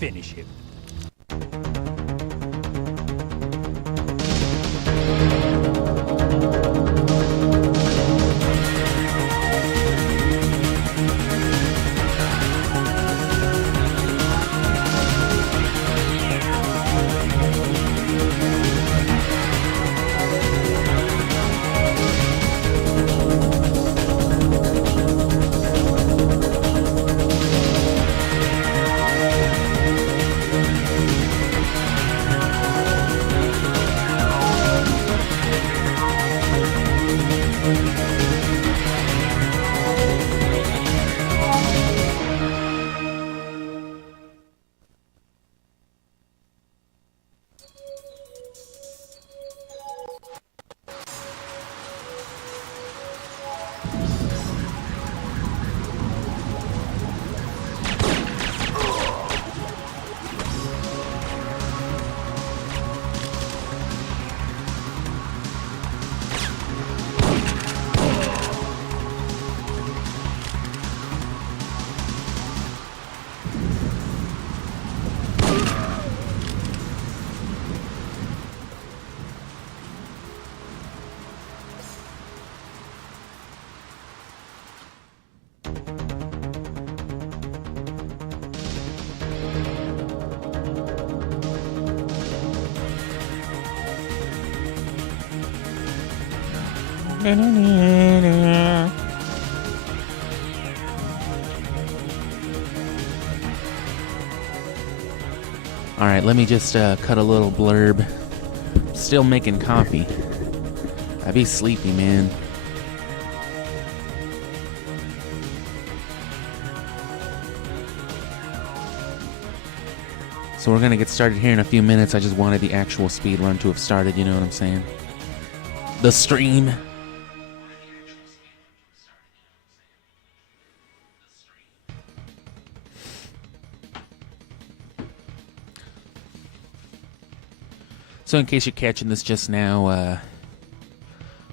finish him. Alright, let me just cut a little blurb. Still making coffee. I be sleepy, man. So we're gonna get started here in a few minutes. I just wanted the actual speed run to have started, you know what I'm saying? The stream. So in case you're catching this just now,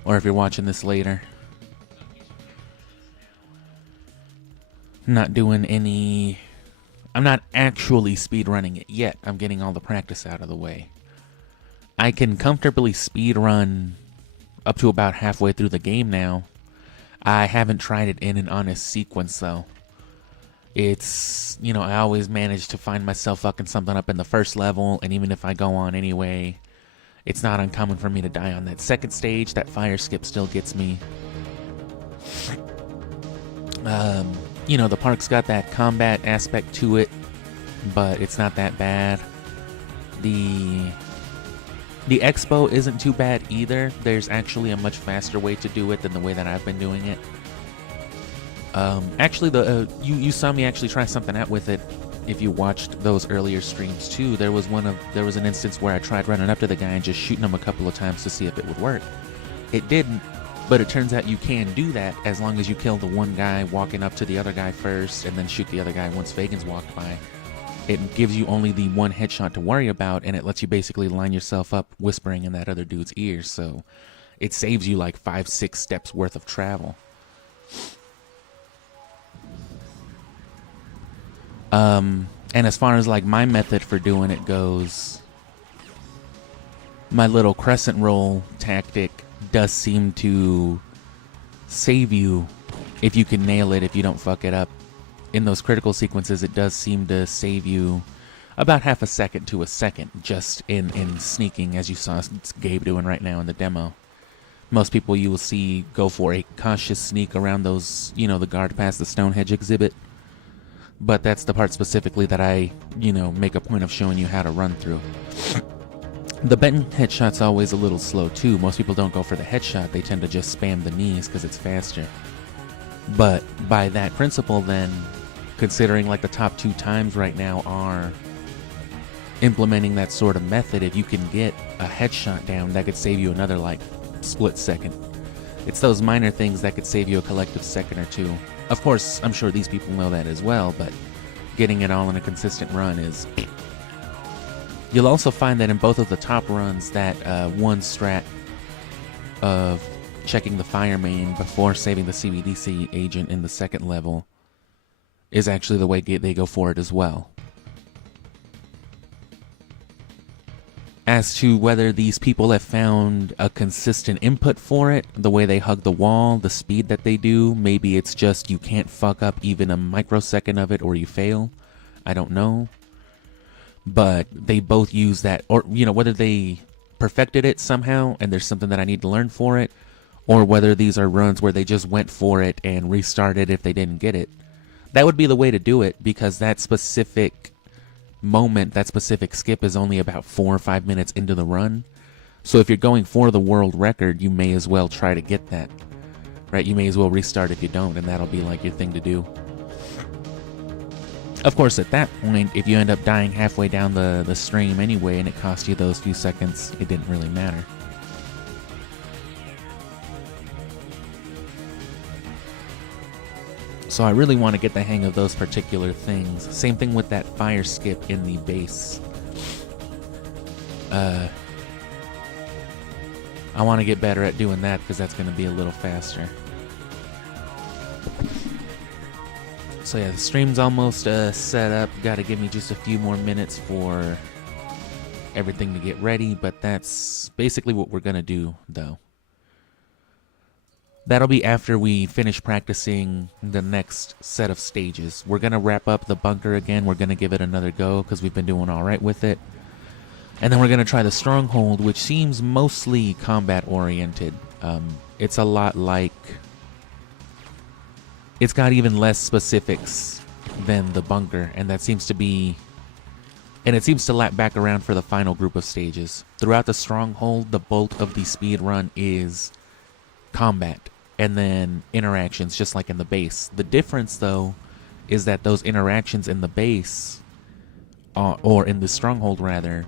or if you're watching this later, I'm not actually speedrunning it yet. I'm getting all the practice out of the way. I can comfortably speedrun up to about halfway through the game now. I haven't tried it in an honest sequence though. It's, you know, I always manage to find myself fucking something up in the first level, and even if I go on anyway, it's not uncommon for me to die on that second stage. That fire skip still gets me. You know, the park's got that combat aspect to it, but it's not that bad. The expo isn't too bad either. There's actually a much faster way to do it than the way that I've been doing it. Actually, you saw me actually try something out with it. If you watched those earlier streams too, there was an instance where I tried running up to the guy and just shooting him a couple of times to see if it would work. It didn't, but it turns out you can do that as long as you kill the one guy walking up to the other guy first and then shoot the other guy once Vagan's walked by. It gives you only the one headshot to worry about, and it lets you basically line yourself up whispering in that other dude's ear, so it saves you like 5-6 steps worth of travel. And as far as like my method for doing it goes, my little crescent roll tactic does seem to save you if you can nail it, if you don't fuck it up. In those critical sequences, it does seem to save you about half a second to a second just in sneaking, as you saw Gabe doing right now in the demo. Most people you will see go for a cautious sneak around those, you know, the guard past the Stonehenge exhibit. But that's the part specifically that I, you know, make a point of showing you how to run through. The bent headshot's always a little slow too. Most people don't go for the headshot, they tend to just spam the knees because it's faster. But by that principle then, considering like the top 2 times right now are implementing that sort of method, if you can get a headshot down, that could save you another like split second. It's those minor things that could save you a collective second or two. Of course, I'm sure these people know that as well, but getting it all in a consistent run is... You'll also find that in both of the top runs, that one strat of checking the fire main before saving the CBDC agent in the second level is actually the way they go for it as well. as to whether these people have found a consistent input for it, the way they hug the wall, the speed that they do. Maybe it's just you can't fuck up even a microsecond of it or you fail. I don't know. But they both use that, or, you know, whether they perfected it somehow and there's something that I need to learn for it, or whether these are runs where they just went for it and restarted if they didn't get it. That would be the way to do it, because that specific moment, that specific skip is only about 4 or 5 minutes into the run. So if you're going for the world record, you may as well try to get that, right? You may as well restart if you don't, and that'll be like your thing to do. Of course, at that point, if you end up dying halfway down the stream anyway and it cost you those few seconds, it didn't really matter. So I really want to get the hang of those particular things. Same thing with that fire skip in the base. I want to get better at doing that because that's going to be a little faster. So yeah, the stream's almost set up. Got to give me just a few more minutes for everything to get ready, but that's basically what we're going to do, though. That'll be after we finish practicing the next set of stages. We're going to wrap up the bunker again. We're going to give it another go because we've been doing all right with it. And then we're going to try the stronghold, which seems mostly combat-oriented. It's a lot like... It's got even less specifics than the bunker, and that seems to be... And it seems to lap back around for the final group of stages. Throughout the stronghold, the bulk of the speed run is combat, and then interactions, just like in the base. The difference, though, is that those interactions in the base, or in the stronghold rather,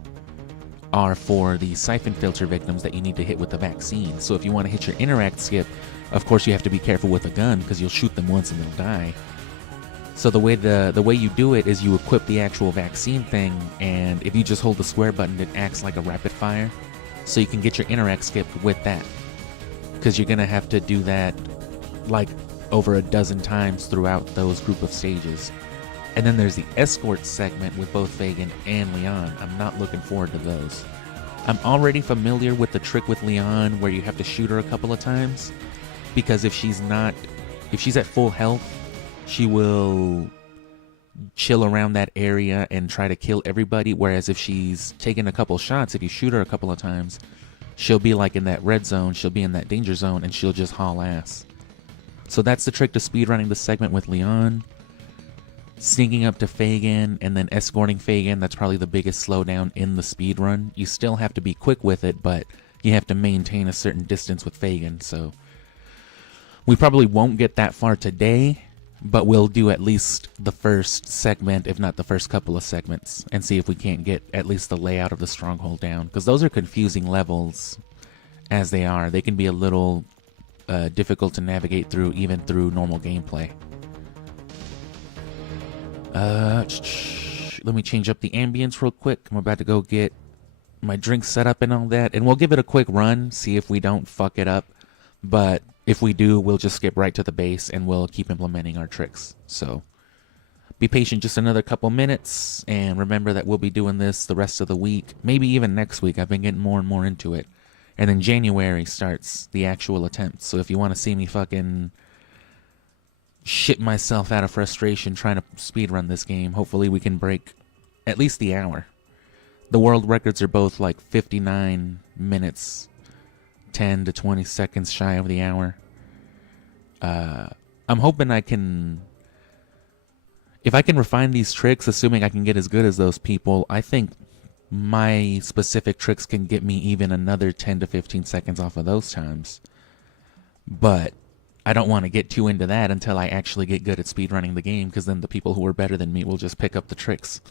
are for the siphon filter victims that you need to hit with the vaccine. So if you want to hit your interact skip, of course you have to be careful with a gun because you'll shoot them once and they'll die. So the way you do it is you equip the actual vaccine thing, and if you just hold the square button, it acts like a rapid fire. So you can get your interact skip with that, because you're gonna have to do that like over a dozen times throughout those group of stages. And then there's the escort segment with both Fagin and Leon. I'm not looking forward to those. I'm already familiar with the trick with Leon where you have to shoot her a couple of times, because if she's at full health, she will chill around that area and try to kill everybody, whereas if she's taken a couple shots, if you shoot her a couple of times, she'll be like in that red zone, she'll be in that danger zone, and she'll just haul ass. So that's the trick to speedrunning the segment with Leon. Sneaking up to Fagin and then escorting Fagin, that's probably the biggest slowdown in the speedrun. You still have to be quick with it, but you have to maintain a certain distance with Fagin, so... We probably won't get that far today, but we'll do at least the first segment, if not the first couple of segments, and see if we can't get at least the layout of the stronghold down, because those are confusing levels as they are. They can be a little difficult to navigate through, even through normal gameplay. Let me change up the ambience real quick. I'm about to go get my drink set up and all that, and we'll give it a quick run, see if we don't fuck it up. But if we do, we'll just skip right to the base and we'll keep implementing our tricks. So be patient just another couple minutes, and remember that we'll be doing this the rest of the week, maybe even next week. I've been getting more and more into it. And then January starts the actual attempt. So if you want to see me fucking shit myself out of frustration trying to speedrun this game, hopefully we can break at least the hour. The world records are both like 59 minutes, 10 to 20 seconds shy of the hour. I'm hoping I can... If I can refine these tricks, assuming I can get as good as those people, I think my specific tricks can get me even another 10 to 15 seconds off of those times. But I don't want to get too into that until I actually get good at speedrunning the game, because then the people who are better than me will just pick up the tricks.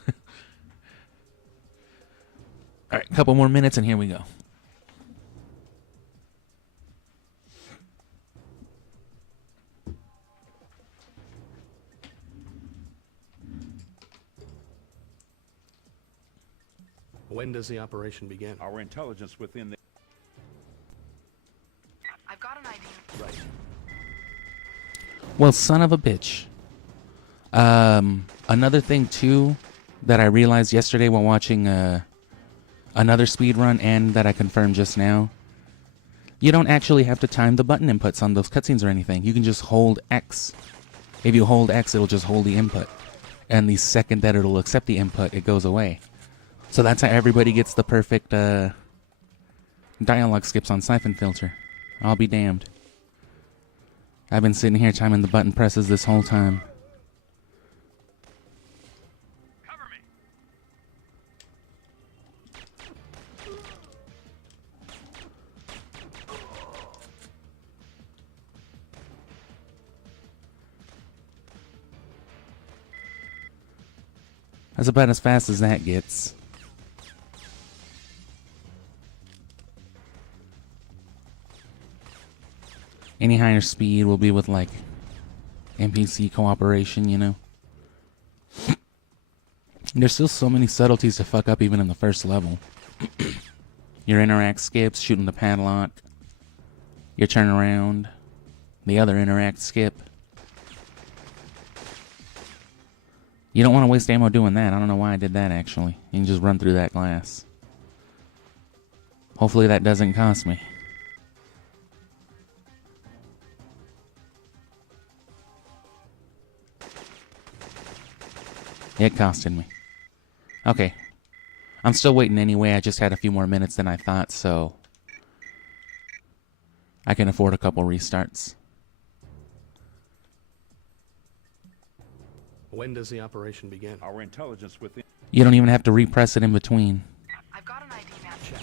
Alright, a couple more minutes and here we go. When does the operation begin? Our intelligence within the... I've got an idea. Right. Well, son of a bitch. Another thing, too, that I realized yesterday while watching a another speed run and that I confirmed just now, you don't actually have to time the button inputs on those cutscenes or anything. You can just hold X. If you hold X, it'll just hold the input. And the second that it'll accept the input, it goes away. So that's how everybody gets the perfect dialogue skips on PreSyphonfilter. I'll be damned. I've been sitting here timing the button presses this whole time. Cover me. That's about as fast as that gets. Any higher speed will be with, like, NPC cooperation, you know? There's still so many subtleties to fuck up even in the first level. Your interact skips, shooting the padlock, your turnaround, the other interact skip. You don't want to waste ammo doing that. I don't know why I did that, actually. You can just run through that glass. Hopefully that doesn't cost me. It costed me. Okay. I'm still waiting anyway. I just had a few more minutes than I thought, so I can afford a couple restarts. When does the operation begin? Our intelligence within. You don't even have to repress it in between. I've got an ID now. Check.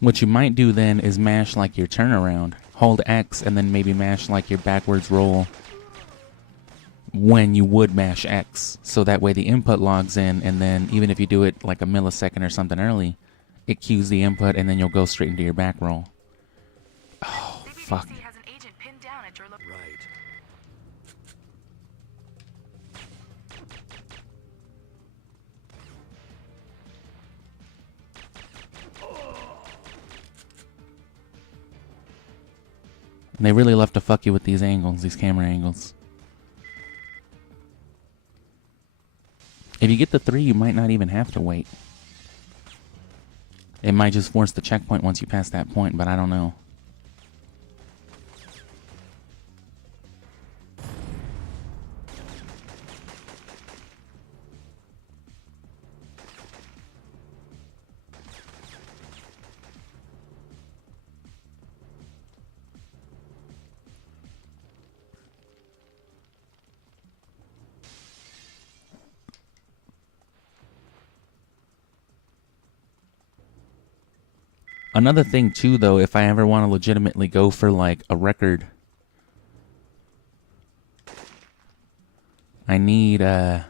What you might do then is mash like your turnaround. Hold X and then maybe mash like your backwards roll when you would mash X. So that way the input logs in, and then even if you do it like a millisecond or something early, it cues the input and then you'll go straight into your back roll. Oh, fuck. CBDC has an agent pinned down at your Right. They really love to fuck you with these angles, these camera angles. If you get the 3, you might not even have to wait. It might just force the checkpoint once you pass that point, but I don't know. Another thing too, though, if I ever want to legitimately go for like a record, I need I've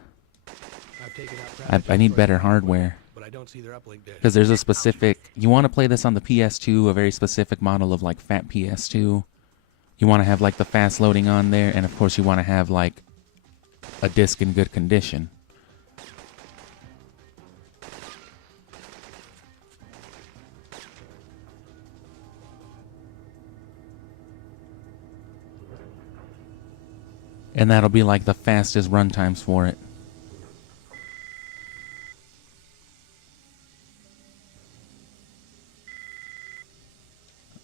taken out I need better hardware, but I don't see their uplink data. because there's a specific, you want to play this on the PS2, a very specific model of like fat PS2. You want to have like the fast loading on there, and of course you want to have like a disc in good condition. And that'll be like the fastest run times for it.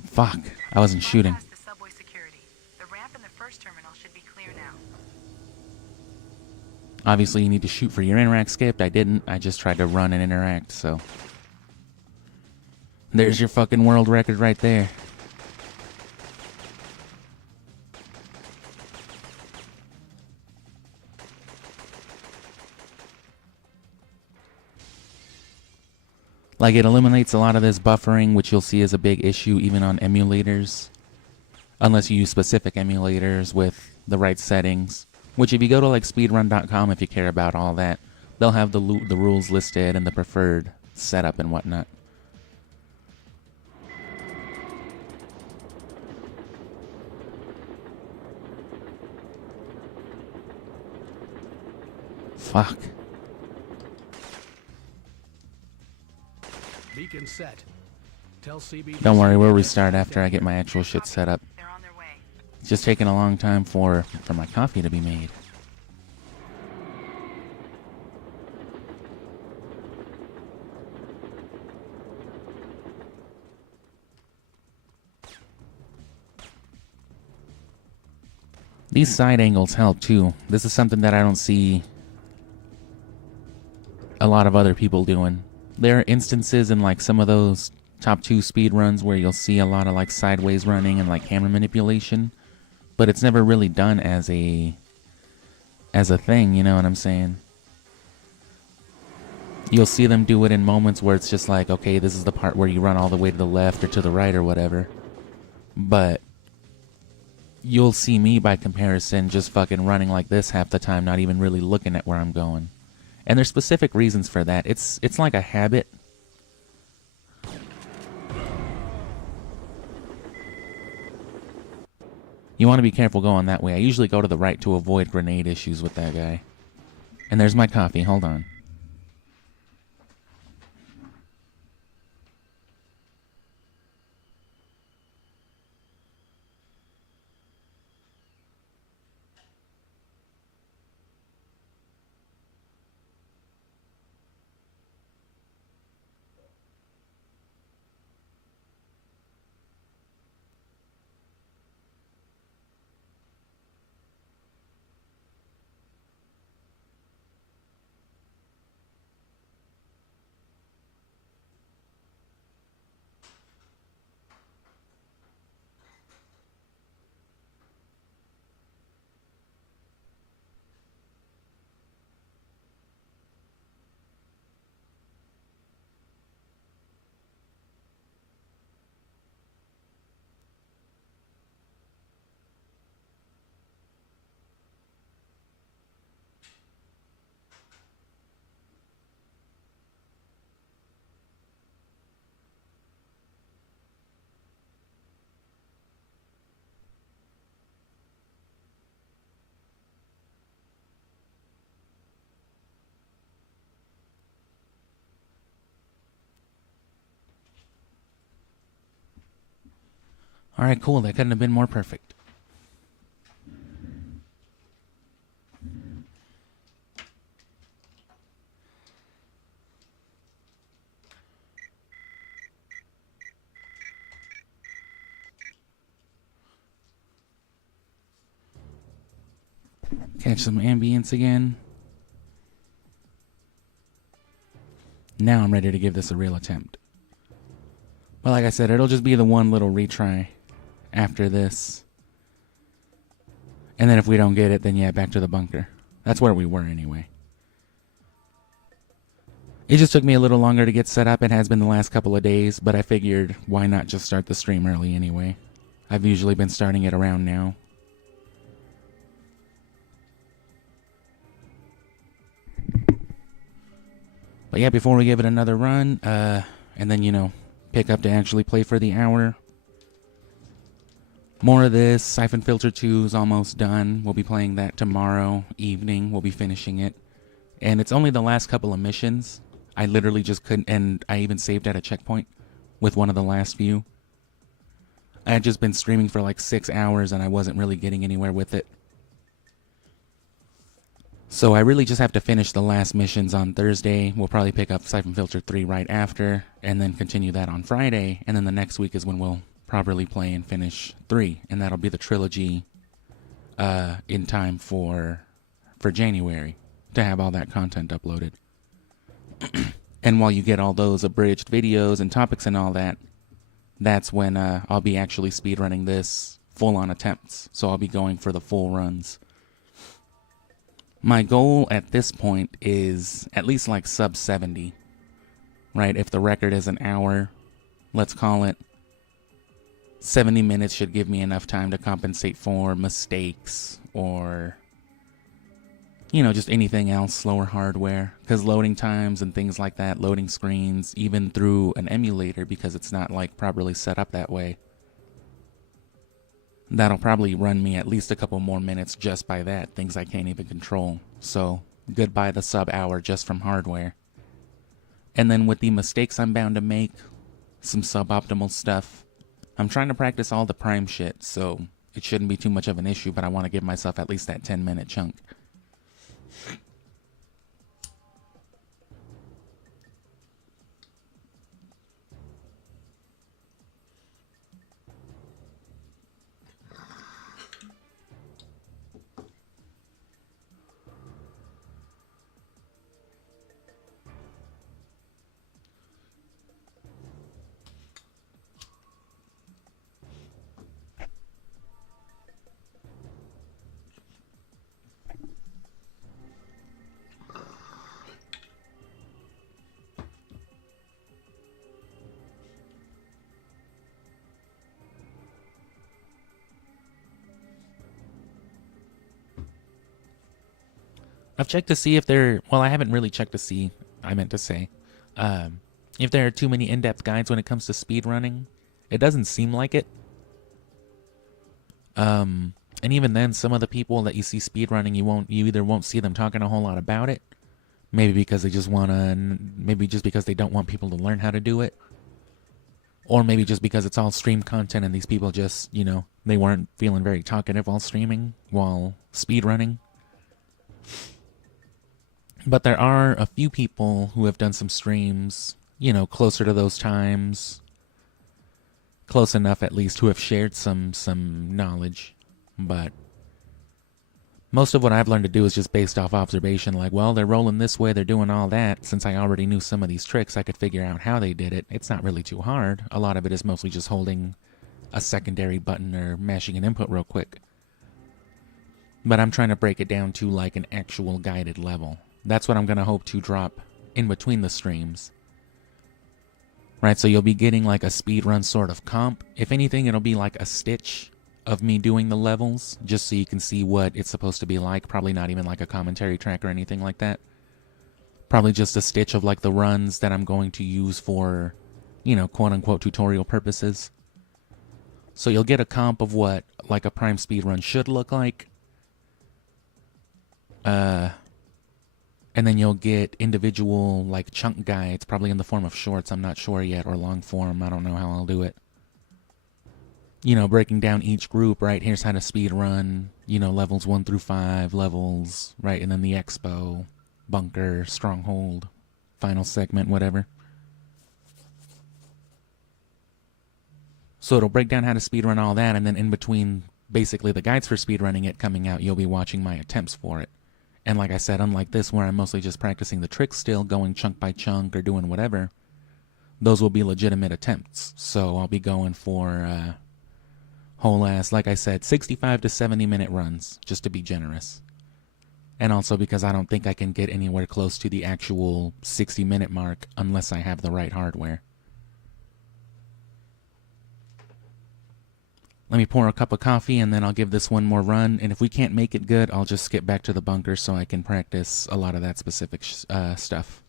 Fuck, I wasn't shooting. Past the subway security. The ramp in the first terminal should be clear now. Obviously you need to shoot for your interact skip. I didn't. I just tried to run and interact, so. There's your fucking world record right there. Like, it eliminates a lot of this buffering, which you'll see is a big issue even on emulators. Unless you use specific emulators with the right settings. Which, if you go to like speedrun.com, if you care about all that, they'll have the rules listed and the preferred setup and whatnot. Fuck. Beacon set. Tell CB. Don't worry, we'll restart after I get my actual shit set up. They're on their way. It's just taking a long time for my coffee to be made. These side angles help too. This is something that I don't see a lot of other people doing. There are instances in like some of those top 2 speed runs where you'll see a lot of like sideways running and like camera manipulation, but it's never really done as a thing, you know what I'm saying? You'll see them do it in moments where it's just like, okay, this is the part where you run all the way to the left or to the right or whatever. But you'll see me by comparison just fucking running like this half the time, not even really looking at where I'm going. And there's specific reasons for that. It's like a habit. You want to be careful going that way. I usually go to the right to avoid grenade issues with that guy. And there's my coffee. Hold on. Alright, cool. That couldn't have been more perfect. Catch some ambience again. Now I'm ready to give this a real attempt. But like I said, it'll just be the one little retry after this. And then if we don't get it, then yeah, back to the bunker. That's where we were anyway. It just took me a little longer to get set up. It has been the last couple of days, but I figured why not just start the stream early anyway. I've usually been starting it around now. But yeah, before we give it another run, and then, you know, pick up to actually play for the hour. More of this. PreSyphonfilter 2 is almost done. We'll be playing that tomorrow evening. We'll be finishing it. And it's only the last couple of missions. I literally just couldn't, and I even saved at a checkpoint with one of the last few. I had just been streaming for like 6 hours and I wasn't really getting anywhere with it. So I really just have to finish the last missions on Thursday. We'll probably pick up PreSyphonfilter 3 right after, and then continue that on Friday. And then the next week is when we'll properly play and finish 3, and that'll be the trilogy in time for January to have all that content uploaded. And while you get all those abridged videos and topics and all that, that's when I'll be actually speedrunning this full-on attempts. So I'll be going for the full runs. My goal at this point is at least like sub 70, right? If the record is an hour, let's call it 70 minutes should give me enough time to compensate for mistakes or, you know, just anything else, slower hardware. Because loading times and things like that, loading screens, even through an emulator because it's not like properly set up that way. That'll probably run me at least a couple more minutes just by that, things I can't even control. So, goodbye the sub hour just from hardware. And then with the mistakes I'm bound to make, some suboptimal stuff. I'm trying to practice all the prime shit, so it shouldn't be too much of an issue, but I want to give myself at least that 10-minute chunk. I've checked to see if I haven't really checked to see, I meant to say, if there are too many in-depth guides when it comes to speedrunning. It doesn't seem like it. And even then, some of the people that you see speedrunning, you either won't see them talking a whole lot about it, maybe because they just maybe just because they don't want people to learn how to do it, or maybe just because it's all stream content and these people just, they weren't feeling very talkative while streaming, while speedrunning. But there are a few people who have done some streams, closer to those times, close enough at least, who have shared some knowledge. But most of what I've learned to do is just based off observation, like, well, they're rolling this way, they're doing all that. Since I already knew some of these tricks, I could figure out how they did it. It's not really too hard. A lot of it is mostly just holding a secondary button or mashing an input real quick. But I'm trying to break it down to like an actual guided level. That's what I'm going to hope to drop in between the streams. Right, so you'll be getting like a speedrun sort of comp. If anything, it'll be like a stitch of me doing the levels, just so you can see what it's supposed to be like. Probably not even like a commentary track or anything like that. Probably just a stitch of like the runs that I'm going to use for, quote-unquote tutorial purposes. So you'll get a comp of what like a prime speedrun should look like. And then you'll get individual, like, chunk guides, probably in the form of shorts, I'm not sure yet, or long form, I don't know how I'll do it. Breaking down each group, right, here's how to speed run, levels 1 through 5, levels, right, and then the expo, bunker, stronghold, final segment, whatever. So it'll break down how to speedrun all that, and then in between, basically, the guides for speedrunning it coming out, you'll be watching my attempts for it. And like I said, unlike this where I'm mostly just practicing the tricks still, going chunk by chunk or doing whatever, those will be legitimate attempts. So I'll be going for whole ass, like I said, 65 to 70 minute runs, just to be generous. And also because I don't think I can get anywhere close to the actual 60-minute mark unless I have the right hardware. Let me pour a cup of coffee and then I'll give this one more run. And if we can't make it good, I'll just skip back to the bunker so I can practice a lot of that specific stuff.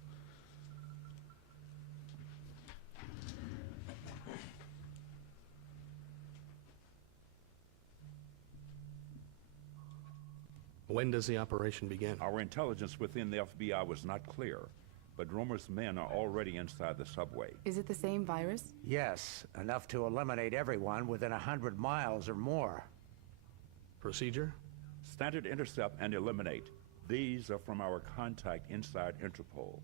When does the operation begin? Our intelligence within the FBI was not clear, but Romer's men are already inside the subway. Is it the same virus? Yes, enough to eliminate everyone within 100 miles or more. Procedure? Standard intercept and eliminate. These are from our contact inside Interpol.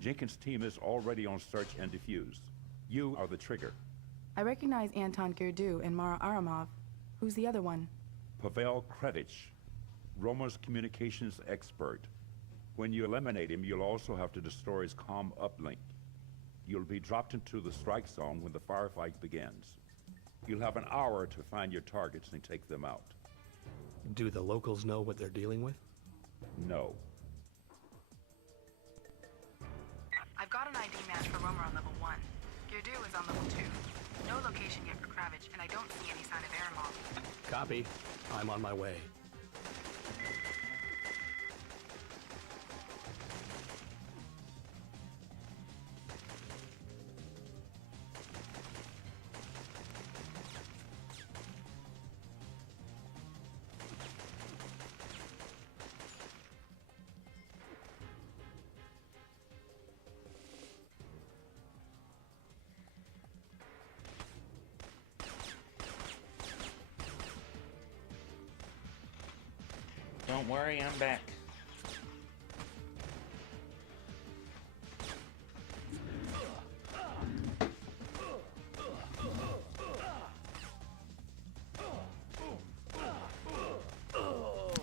Jenkins' team is already on search and defuse. You are the trigger. I recognize Anton Gerdu and Mara Aramov. Who's the other one? Pavel Kretich, Romer's communications expert. When you eliminate him, you'll also have to destroy his comm uplink. You'll be dropped into the strike zone when the firefight begins. You'll have an hour to find your targets and take them out. Do the locals know what they're dealing with? No. I've got an ID match for Romer on level 1. Gerdu is on level 2. No location yet for Kravich, and I don't see any sign of Aramov. Copy. I'm on my way. Don't worry, I'm back.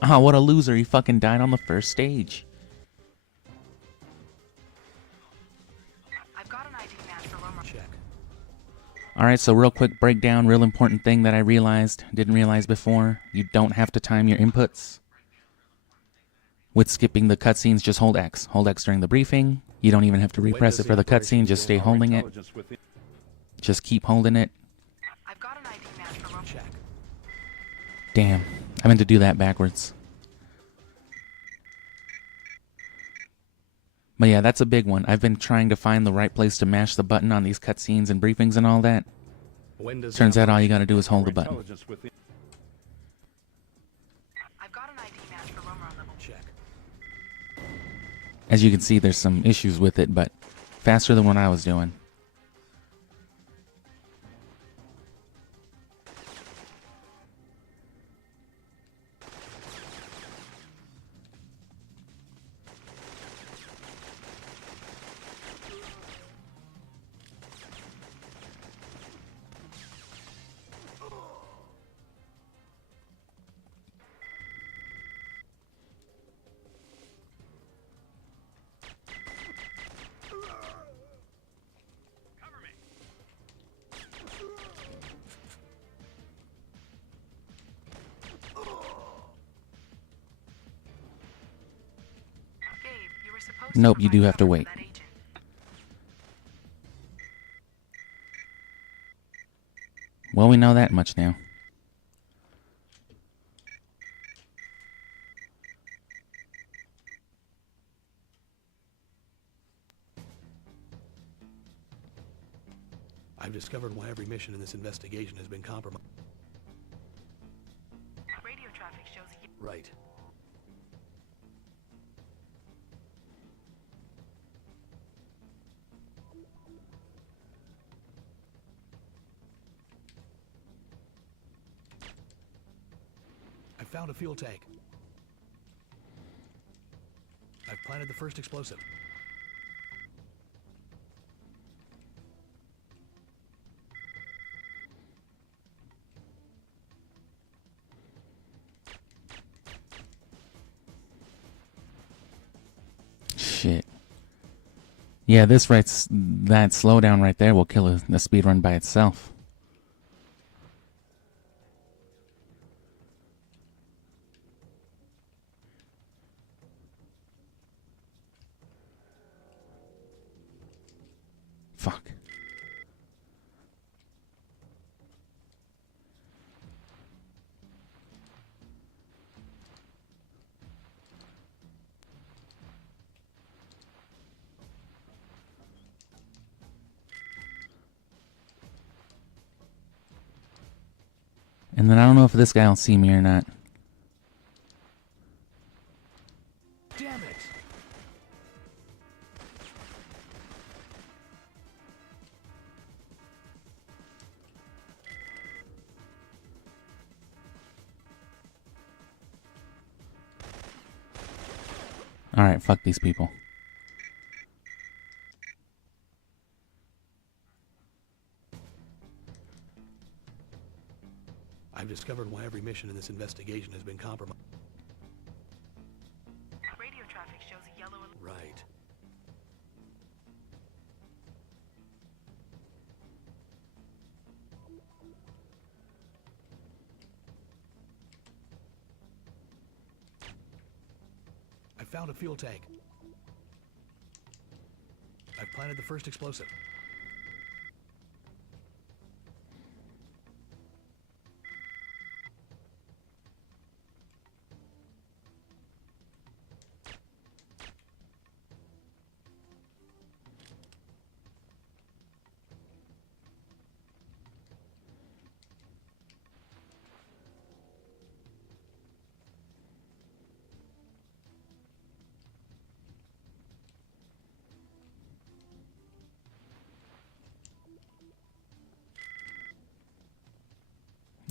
Oh, what a loser. He fucking died on the first stage. I've got an ID match for Roma. Check. Alright, so real quick breakdown, real important thing that I realized, didn't realize before. You don't have to time your inputs. With skipping the cutscenes, just hold X. Hold X during the briefing. You don't even have to repress it for the cutscene, just stay holding it. Just keep holding it. I've got an ID match for Roma. Check. Damn, I meant to do that backwards. But yeah, that's a big one. I've been trying to find the right place to mash the button on these cutscenes and briefings and all that. When does Turns out all you gotta do is hold the button. I've got an ID match for Roma on level. Check. As you can see, there's some issues with it, but faster than what I was doing. Gabe, you were supposed Nope, to you do provide have to cover for wait. that agent. Well, we know that much now. I've discovered why every mission in this investigation has been compromised. Radio traffic shows a Right. I found a fuel tank. I've planted the first explosive. Shit. Yeah, that slowdown right there will kill a speed run by itself. Fuck. And then I don't know if this guy will see me or not. Damn it! Alright, fuck these people. I've discovered why every mission in this investigation has been compromised. radio traffic shows a yellow alert. Right. I found a fuel tank. I've planted the first explosive.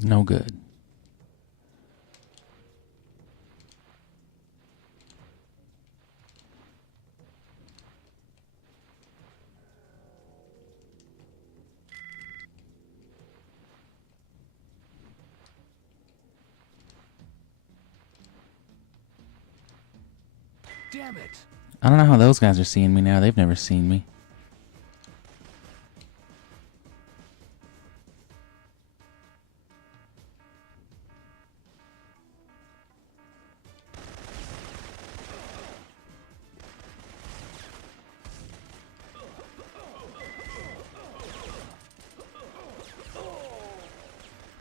No good. Damn it! I don't know how those guys are seeing me now. They've never seen me.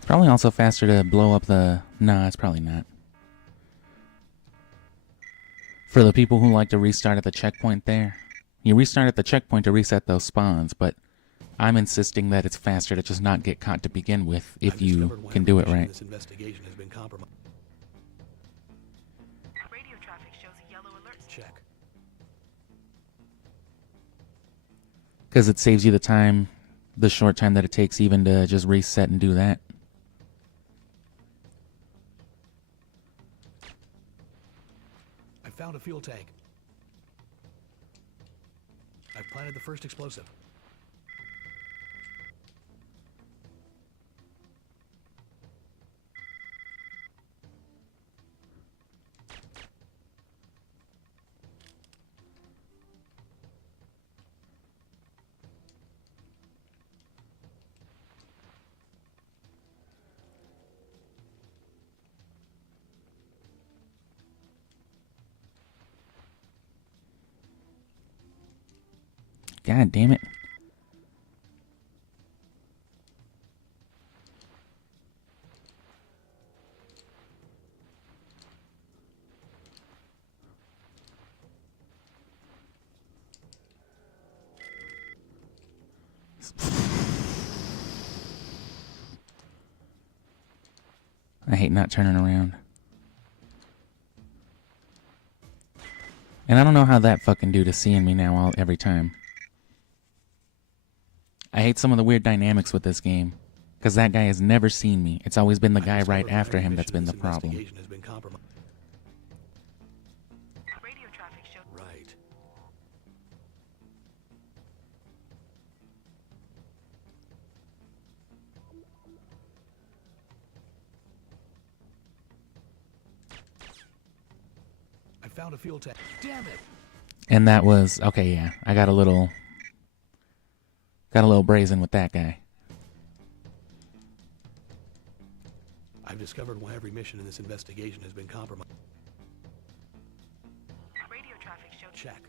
Probably also faster to blow up the... Nah, it's probably not. For the people who like to restart at the checkpoint there, you restart at the checkpoint to reset those spawns, but I'm insisting that it's faster to just not get caught to begin with if you can do it right. This investigation has been compromised. Radio traffic shows a yellow alert. Check. Because it saves you the time, the short time that it takes even to just reset and do that. I found a fuel tank. I've planted the first explosive. God damn it. I hate not turning around. And I don't know how that fucking dude is seeing me now every time. I hate some of the weird dynamics with this game. Because that guy has never seen me. It's always been the guy right after him that's been the problem. Has been compromised. Radio traffic shows. Right. I found a fuel tank. Damn it! And that was... Okay, yeah. I got a little brazen with that guy. I've discovered why every mission in this investigation has been compromised. Radio traffic shows. Check.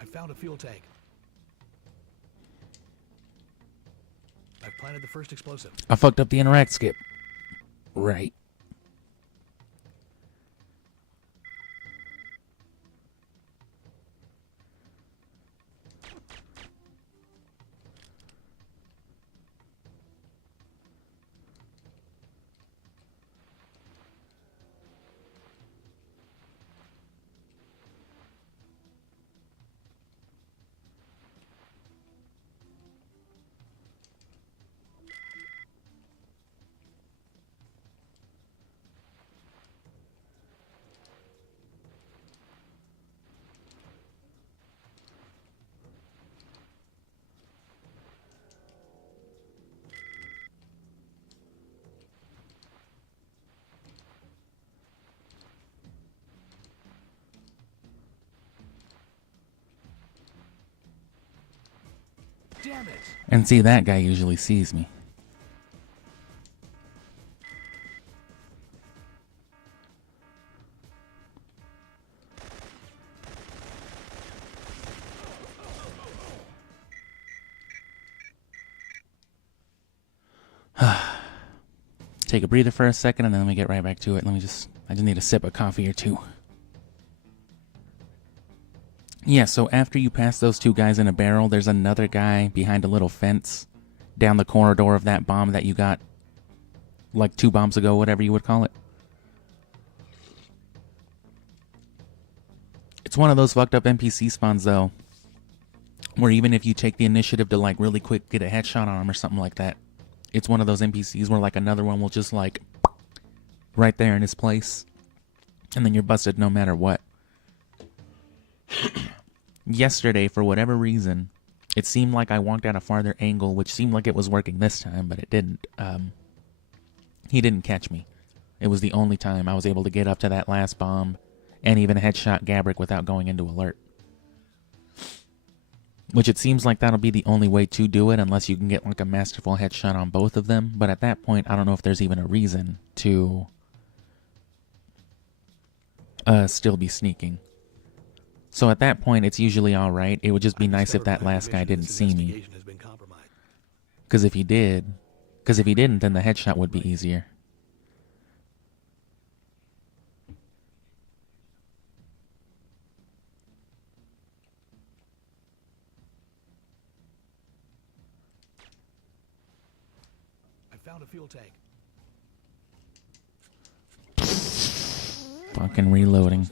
I found a fuel tank. I've planted the first explosive. I fucked up the interact skip. Right. Damn it! And see, that guy usually sees me. Take a breather for a second and then let me get right back to it. I just need a sip of coffee or two. Yeah, so after you pass those two guys in a barrel, there's another guy behind a little fence down the corridor of that bomb that you got like 2 bombs ago, whatever you would call it. It's one of those fucked up NPC spawns though, where even if you take the initiative to like really quick get a headshot on him or something like that, it's one of those NPCs where like another one will just like right there in his place, and then you're busted no matter what. yesterday, for whatever reason, it seemed like I walked at a farther angle, which seemed like it was working this time, but it didn't. He didn't catch me. It was the only time I was able to get up to that last bomb and even headshot Gabrick without going into alert. Which it seems like that'll be the only way to do it unless you can get like a masterful headshot on both of them. But at that point, I don't know if there's even a reason to still be sneaking. So at that point, it's usually alright. It would just be nice if that last guy didn't see me. Because if he didn't, then the headshot would be easier. I found a fuel tank. Fucking reloading.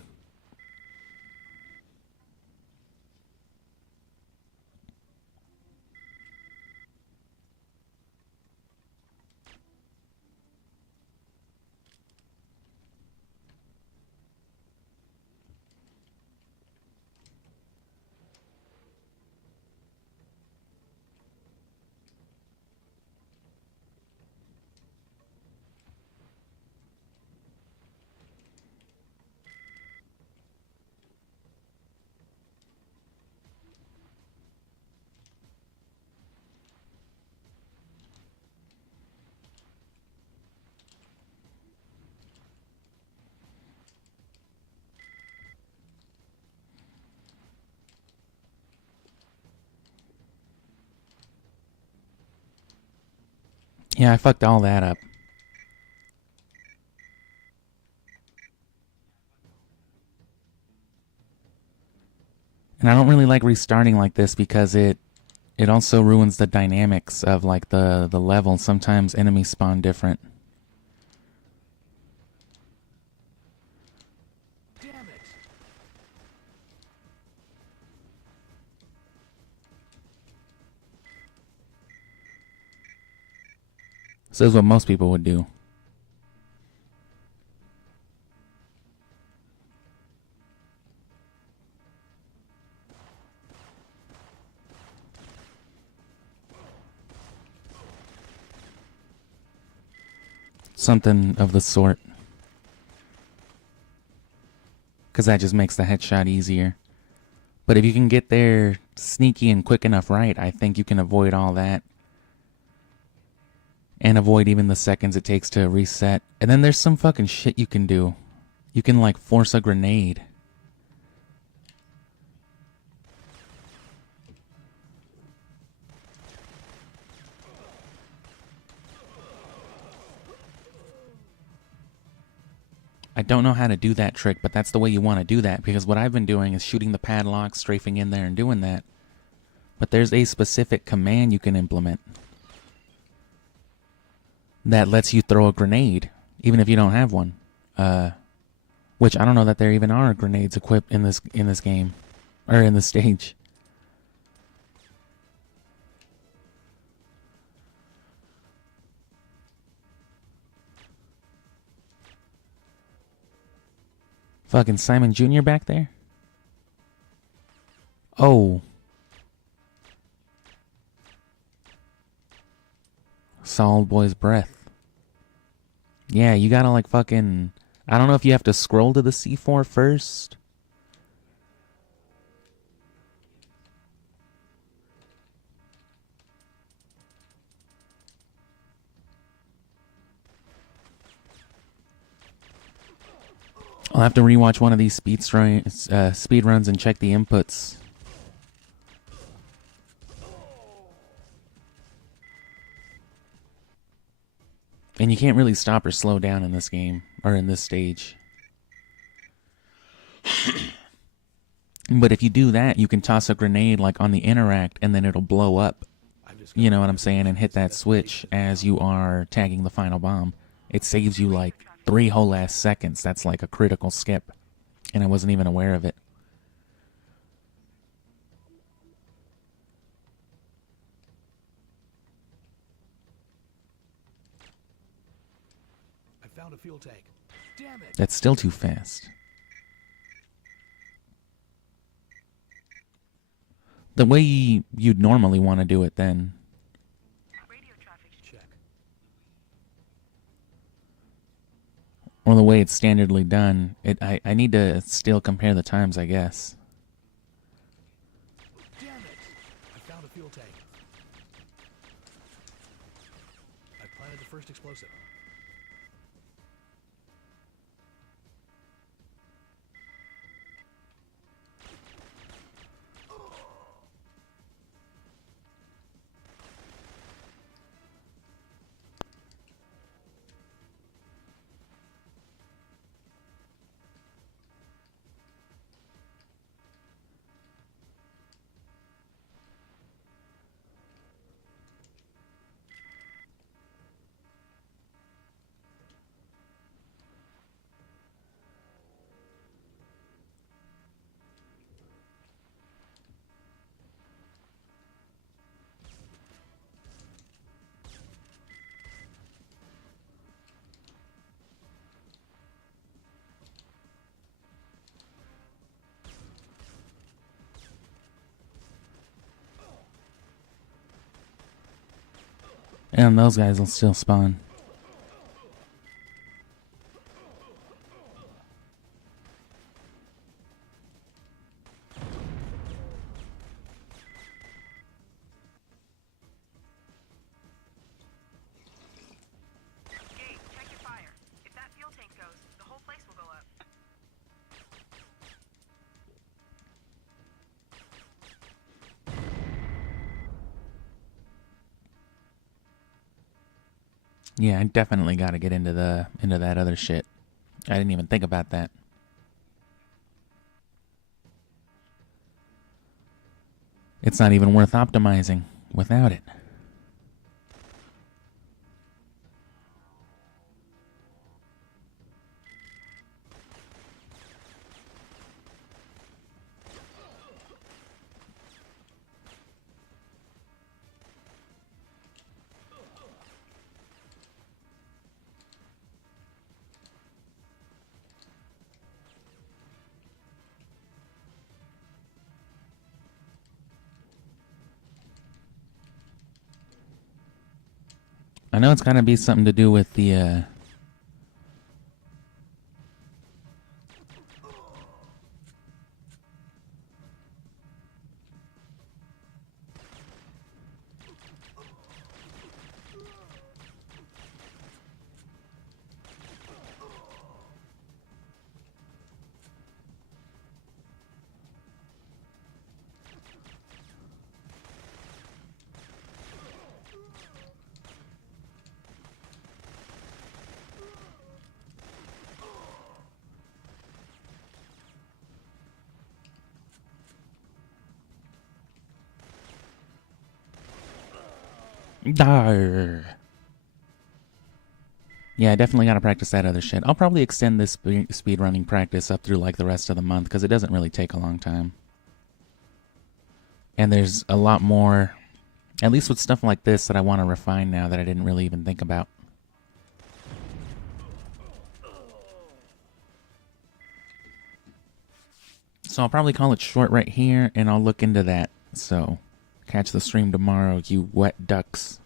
Yeah, I fucked all that up. And I don't really like restarting like this because it also ruins the dynamics of like the level. Sometimes enemies spawn different. Damn it! So this is what most people would do. Something of the sort. Because that just makes the headshot easier. But if you can get there sneaky and quick enough right, I think you can avoid all that. And avoid even the seconds it takes to reset. And then there's some fucking shit you can do. You can like force a grenade. I don't know how to do that trick, but that's the way you want to do that. Because what I've been doing is shooting the padlock, strafing in there and doing that. But there's a specific command you can implement that lets you throw a grenade, even if you don't have one. Which I don't know that there even are grenades equipped in this game, or in this stage. Fucking Simon Jr. back there? Oh. Solid boy's breath. Yeah, you gotta like fucking... I don't know if you have to scroll to the C4 first. I'll have to rewatch one of these speed runs and check the inputs. And you can't really stop or slow down in this game, or in this stage. But if you do that, you can toss a grenade like on the interact and then it'll blow up. You know what I'm saying? And hit that switch as you are tagging the final bomb. It saves you like 3 whole ass seconds. That's like a critical skip. And I wasn't even aware of it. I found a fuel tank. Damn it! That's still too fast. the way you'd normally want to do it then. Radio traffic. Check. Or the way it's standardly done. I need to still compare the times, I guess. Damn it! I found a fuel tank. I planted the first explosive. And those guys will still spawn. Gabe, check your fire. If that fuel tank goes, the whole place will go up. Yeah, I definitely got to get into that other shit. I didn't even think about that. It's not even worth optimizing without it. I know it's gotta be something to do with the Darr. Yeah, I definitely gotta practice that other shit. I'll probably extend this speedrunning practice up through like the rest of the month because it doesn't really take a long time. And there's a lot more, at least with stuff like this, that I want to refine now that I didn't really even think about. So I'll probably call it short right here, and I'll look into that. So, catch the stream tomorrow, you wet ducks.